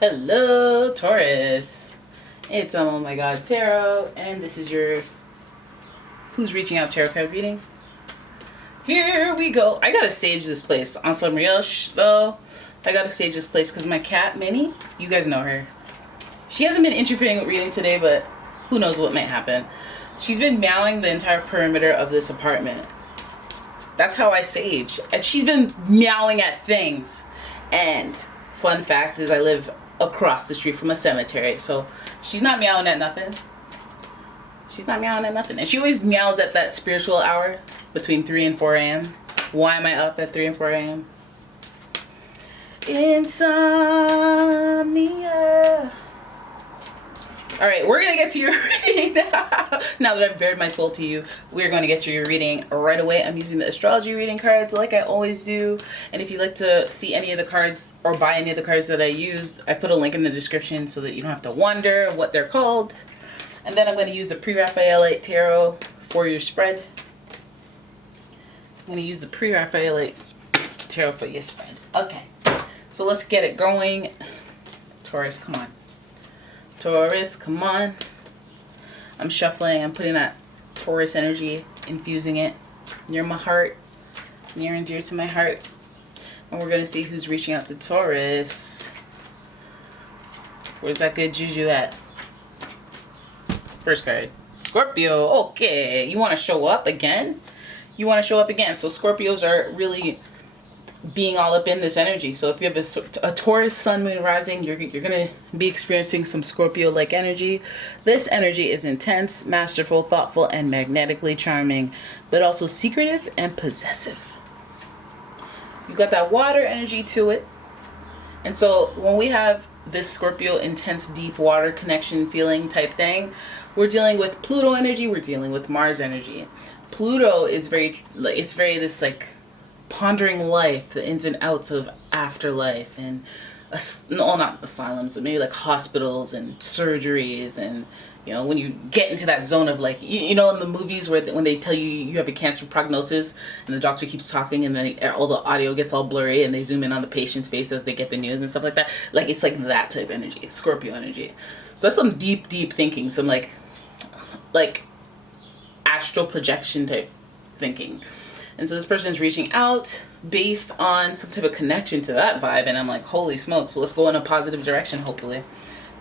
Hello, Taurus. It's umomgtarot, and this is your Who's Reaching Out tarot card reading. Here we go. I gotta sage this place on some real though. I gotta sage this place because my cat, Minnie, you guys know her. She hasn't been interfering with reading today, but who knows what might happen. She's been meowing the entire perimeter of this apartment. That's how I sage. And she's been meowing at things. And fun fact is I live across the street from a cemetery, so she's not meowing at nothing. She's not meowing at nothing. And she always meows at that spiritual hour between 3 and 4 a.m. Why am I up at 3 and 4 a.m.? Insomnia. Alright, we're going to get to your reading now. Now that I've bared my soul to you, we're going to get to your reading right away. I'm using the astrology reading cards like I always do. And if you'd like to see any of the cards or buy any of the cards that I used, I put a link in the description so that you don't have to wonder what they're called. And then I'm going to use the Pre-Raphaelite Tarot for your spread. I'm going to use the Pre-Raphaelite Tarot for your spread. Okay, so let's get it going. Taurus, come on. Taurus, come on. I'm shuffling. I'm putting that Taurus energy, infusing it near my heart, near and dear to my heart. And we're going to see who's reaching out to Taurus. Where's that good juju at? First card. Scorpio. Okay. You want to show up again? You want to show up again. So Scorpios are really being all up in this energy. So if you have a Taurus sun, moon, rising, you're going to be experiencing some Scorpio-like energy. This energy is intense, masterful, thoughtful, and magnetically charming, but also secretive and possessive. You got that water energy to it. And so when we have this Scorpio intense, deep water connection feeling type thing, we're dealing with Pluto energy, we're dealing with Mars energy. Pluto is very this like pondering life, the ins and outs of afterlife, and no, not asylums, but maybe like hospitals and surgeries, and you know, when you get into that zone of like, you know, in the movies where when they tell you you have a cancer prognosis and the doctor keeps talking and then all the audio gets all blurry and they zoom in on the patient's face as they get the news and stuff like that. Like, it's like that type of energy, Scorpio energy. So that's some deep thinking, some like astral projection type thinking. And so this person is reaching out based on some type of connection to that vibe. And I'm like, holy smokes, well, let's go in a positive direction, hopefully.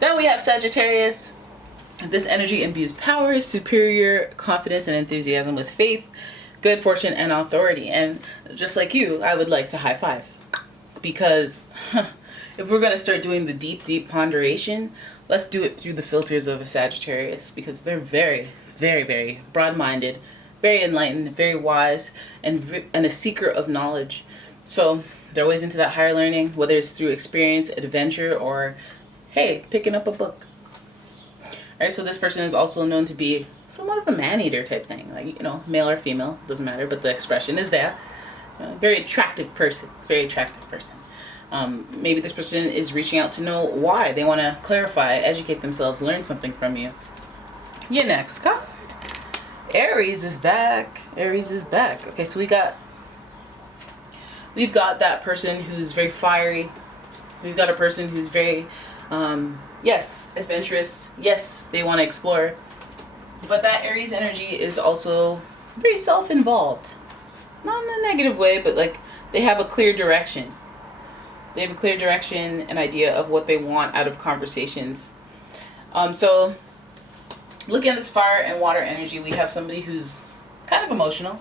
Then we have Sagittarius. This energy imbues power, superior confidence, and enthusiasm with faith, good fortune, and authority. And just like you, I would like to high five. Because if we're going to start doing the deep ponderation, let's do it through the filters of a Sagittarius. Because they're very, very broad-minded, very enlightened, very wise, and a seeker of knowledge. So they're always into that higher learning, whether it's through experience, adventure, or, hey, picking up a book. Alright, so this person is also known to be somewhat of a man-eater type thing. Like, you know, male or female, doesn't matter, but the expression is there. Very attractive person. Very attractive person. Maybe this person is reaching out to know why. They want to clarify, educate themselves, learn something from you. Your next card. Aries is back. Aries is back. Okay, so we've got that person who's very fiery. We've got a person who's very, yes, adventurous. Yes, they want to explore. But that Aries energy is also very self-involved. Not in a negative way, but like they have a clear direction. They have a clear direction, an idea of what they want out of conversations. So looking at this fire and water energy, we have somebody who's kind of emotional.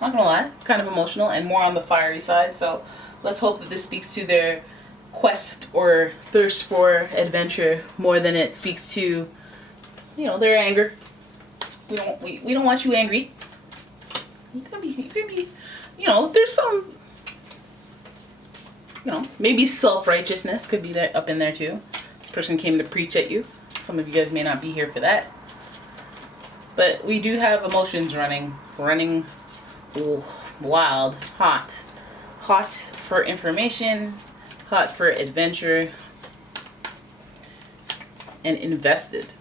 Not gonna lie, kind of emotional and more on the fiery side. So let's hope that this speaks to their quest or thirst for adventure more than it speaks to, you know, their anger. We don't want you angry. You can be, you know, there's some, you know, maybe self-righteousness could be there, up in there too. This person came to preach at you. Some of you guys may not be here for that. But we do have emotions running wild, hot for information, hot for adventure, and invested.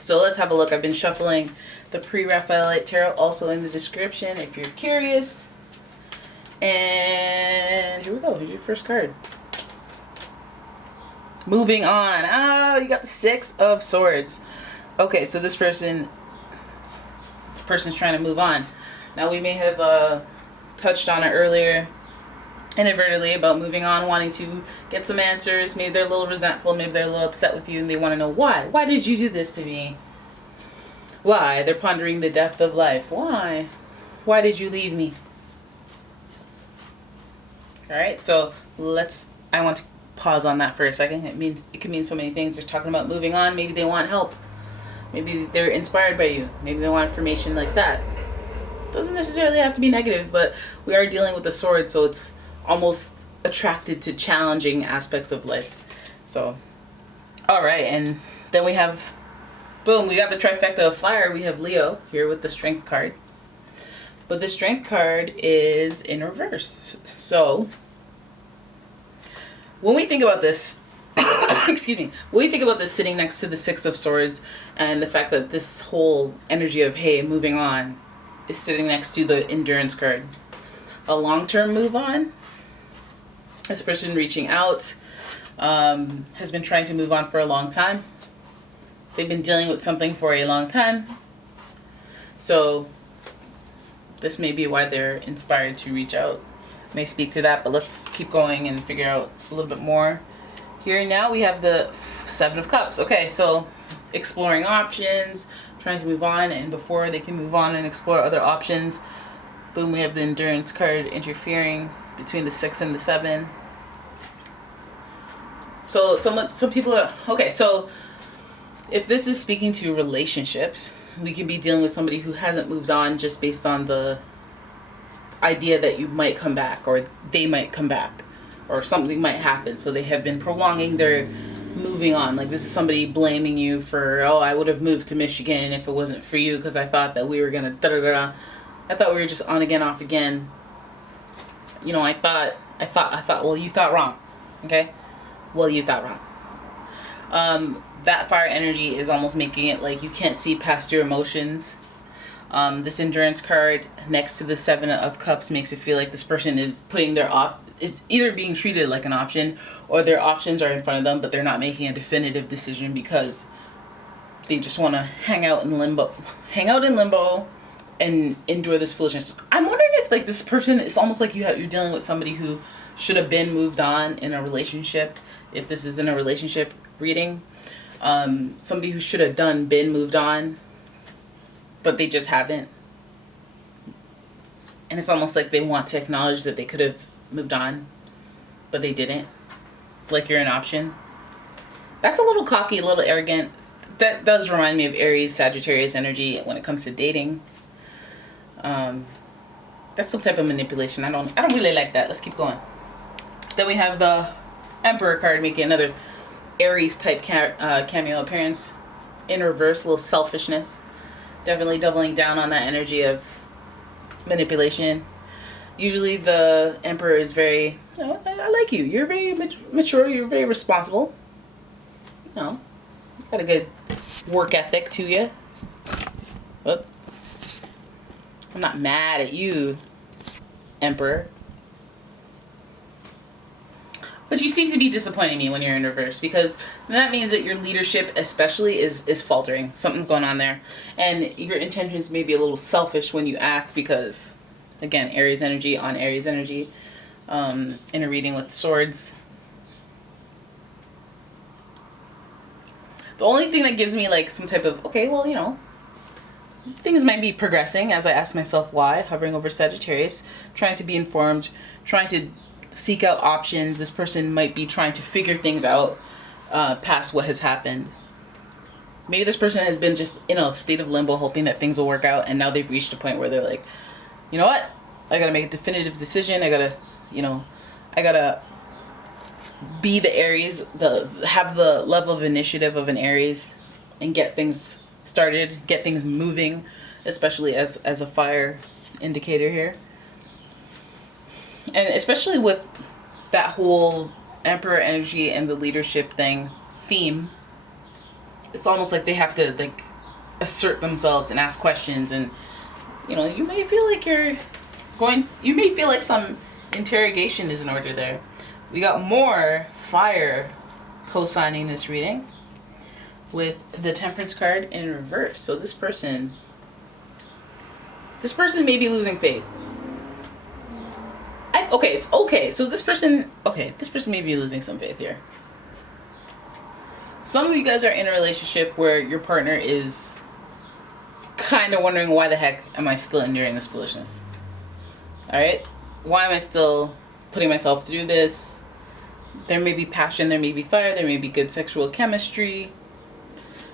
So let's have a look. I've been shuffling the Pre-Raphaelite Tarot, also in the description if you're curious. And here we go. Here's your first card. Moving on. Oh, you got the Six of Swords. Okay, so this person's trying to move on. Now, we may have touched on it earlier inadvertently about moving on, wanting to get some answers. Maybe they're a little resentful, maybe they're a little upset with you, and they want to know why. Why did you do this to me? Why? They're pondering the depth of life. Why? Why did you leave me? Alright, so I want to pause on that for a second. It can mean so many things. They're talking about moving on. Maybe they want help. Maybe they're inspired by you. Maybe they want information like that. Doesn't necessarily have to be negative, but we are dealing with the sword, so it's almost attracted to challenging aspects of life. So, alright, and then we have, boom, we got the trifecta of fire. We have Leo here with the Strength card. But the Strength card is in reverse. So, when we think about this, excuse me, when we think about this sitting next to the Six of Swords and the fact that this whole energy of, hey, moving on, is sitting next to the Endurance card. A long-term move on. This person reaching out has been trying to move on for a long time. They've been dealing with something for a long time. So this may be why they're inspired to reach out. May speak to that, but let's keep going and figure out a little bit more. Here now we have the Seven of Cups. Okay, so exploring options, trying to move on, and before they can move on and explore other options, boom, we have the Endurance card interfering between the 6 and the 7. So some people are, okay, so if this is speaking to relationships, we can be dealing with somebody who hasn't moved on just based on the idea that you might come back, or they might come back, or something might happen. So they have been prolonging their moving on. Like, this is somebody blaming you for, oh, I would have moved to Michigan if it wasn't for you, because I thought that we were gonna da-da-da-da. I thought we were just on again, off again. You know, I thought, well, you thought wrong. Okay? Well, you thought wrong. That fire energy is almost making it like you can't see past your emotions. This Endurance card next to the Seven of Cups makes it feel like this person is putting is either being treated like an option, or their options are in front of them, but they're not making a definitive decision because they just want to hang out in limbo and endure this foolishness. I'm wondering if, like, this person, it's almost like you're dealing with somebody who should have been moved on in a relationship. If this is in a relationship reading, somebody who should have been moved on, but they just haven't. And it's almost like they want to acknowledge that they could have moved on, but they didn't. Like you're an option. That's a little cocky, a little arrogant. That does remind me of Aries, Sagittarius energy when it comes to dating. That's some type of manipulation. I don't really like that. Let's keep going. Then we have the Emperor card making another Aries type cameo appearance. In reverse, a little selfishness. Definitely doubling down on that energy of manipulation. Usually the Emperor is very, you know, I like you. You're very mature. You're very responsible. You know, got a good work ethic to you. But I'm not mad at you, Emperor. But you seem to be disappointing me when you're in reverse, because that means that your leadership especially is faltering. Something's going on there. And your intentions may be a little selfish when you act because, again, Aries energy on Aries energy, in a reading with swords. The only thing that gives me like some type of, okay, well, you know, things might be progressing as I ask myself why, hovering over Sagittarius, trying to be informed, trying to seek out options. This person might be trying to figure things out past what has happened. Maybe this person has been just in a state of limbo hoping that things will work out, and now they've reached a point where they're like, you know what? I gotta make a definitive decision. I gotta be the Aries, have the level of initiative of an Aries and get things started, get things moving, especially as a fire indicator here. And especially with that whole Emperor energy and the leadership theme, it's almost like they have to like assert themselves and ask questions, and you know, you may feel like some interrogation is in order there. We got more fire co-signing this reading with the Temperance card in reverse. So this person may be losing faith. So this person may be losing some faith here. Some of you guys are in a relationship where your partner is kind of wondering, why the heck am I still enduring this foolishness? Alright? Why am I still putting myself through this? There may be passion, there may be fire, there may be good sexual chemistry,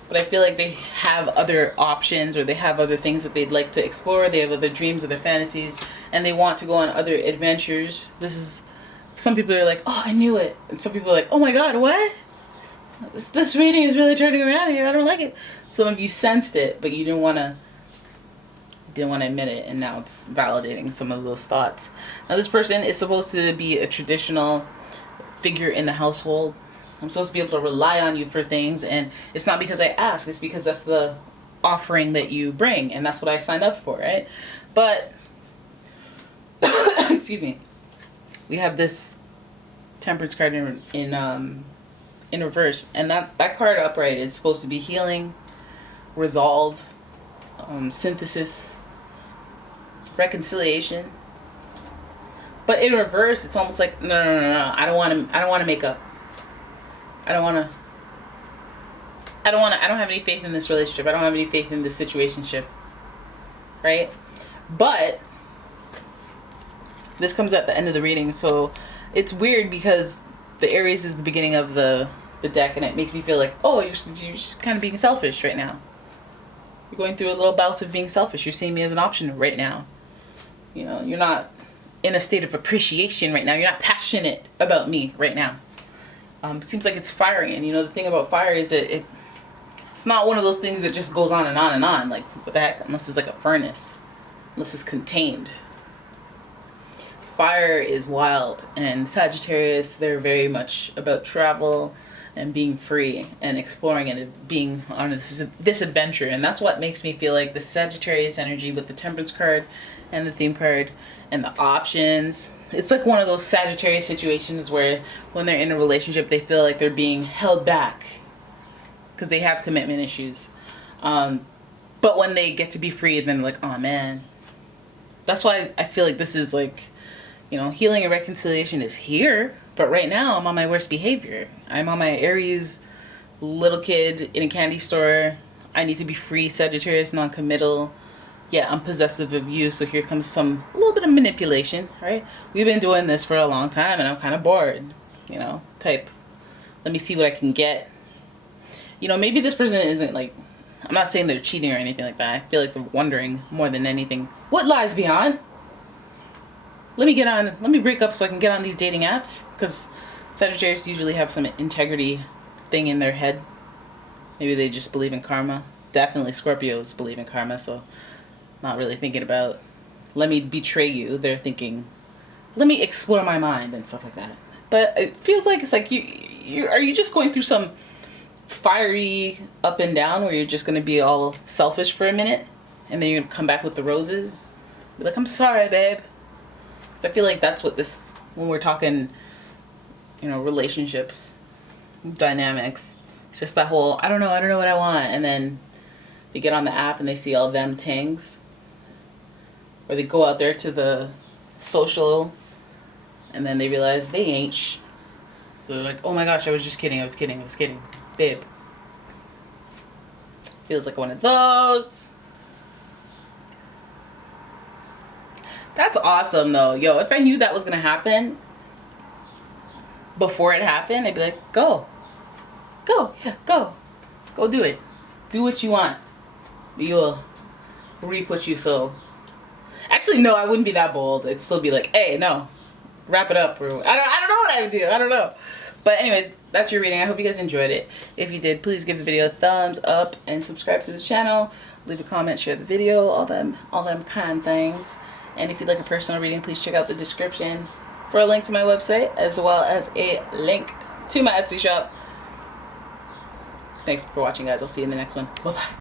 but I feel like they have other options, or they have other things that they'd like to explore. They have other dreams, other fantasies, and they want to go on other adventures. Some people are like, oh, I knew it. And some people are like, oh my god, what? This reading is really turning around here. I don't like it. Some of you sensed it, but you didn't want to admit it, and now it's validating some of those thoughts. Now this person is supposed to be a traditional figure in the household. I'm supposed to be able to rely on you for things, and it's not because I ask, it's because that's the offering that you bring, and that's what I signed up for, right? But excuse me, we have this Temperance card in reverse, and that card upright is supposed to be healing, resolve, synthesis, reconciliation. But in reverse, it's almost like, no, I don't want to make up. I don't have any faith in this relationship. I don't have any faith in this situationship. Right? But this comes at the end of the reading, so it's weird because the Aries is the beginning of the deck, and it makes me feel like, oh, you're just kind of being selfish right now. You're going through a little bout of being selfish. You're seeing me as an option right now. You know, you're not in a state of appreciation right now. You're not passionate about me right now. Seems like it's firing, and you know the thing about fire is that it's not one of those things that just goes on and on and on. Like, what the heck? Unless it's like a furnace, unless it's contained. Fire is wild, and Sagittarius, they're very much about travel and being free and exploring and being on this adventure, and that's what makes me feel like the Sagittarius energy with the Temperance card and the Theme card and the options. It's like one of those Sagittarius situations where when they're in a relationship, they feel like they're being held back because they have commitment issues. But when they get to be free, then they're like, oh man. That's why I feel like this is like, you know, healing and reconciliation is here. But right now, I'm on my worst behavior. I'm on my Aries little kid in a candy store. I need to be free, Sagittarius, non-committal. Yeah, I'm possessive of you, so here comes a little bit of manipulation, right? We've been doing this for a long time, and I'm kind of bored, you know, type, let me see what I can get. You know, maybe this person isn't like, I'm not saying they're cheating or anything like that. I feel like they're wondering more than anything, what lies beyond? Let me break up so I can get on these dating apps, because Sagittarius usually have some integrity thing in their head. Maybe they just believe in karma. Definitely Scorpios believe in karma, so not really thinking about, let me betray you. They're thinking, let me explore my mind and stuff like that. But it feels like it's like, are you just going through some fiery up and down where you're just going to be all selfish for a minute, and then you're going to come back with the roses? Be like, I'm sorry, babe. Because I feel like that's what this, when we're talking, you know, relationships, dynamics, just that whole, I don't know what I want. And then they get on the app and they see all them tangs. Or they go out there to the social and then they realize they ain't So they're like, oh my gosh, I was just kidding. Babe. Feels like one of those. That's awesome though. Yo, if I knew that was going to happen before it happened, I'd be like, go. Go do it. Do what you want. You'll reap what you sow. Actually, no, I wouldn't be that bold. I'd still be like, hey, no, wrap it up. Or I don't know what I would do. I don't know. But anyways, that's your reading. I hope you guys enjoyed it. If you did, please give the video a thumbs up and subscribe to the channel. Leave a comment, share the video, all them kind things. And if you'd like a personal reading, please check out the description for a link to my website, as well as a link to my Etsy shop. Thanks for watching, guys. I'll see you in the next one. Bye-bye.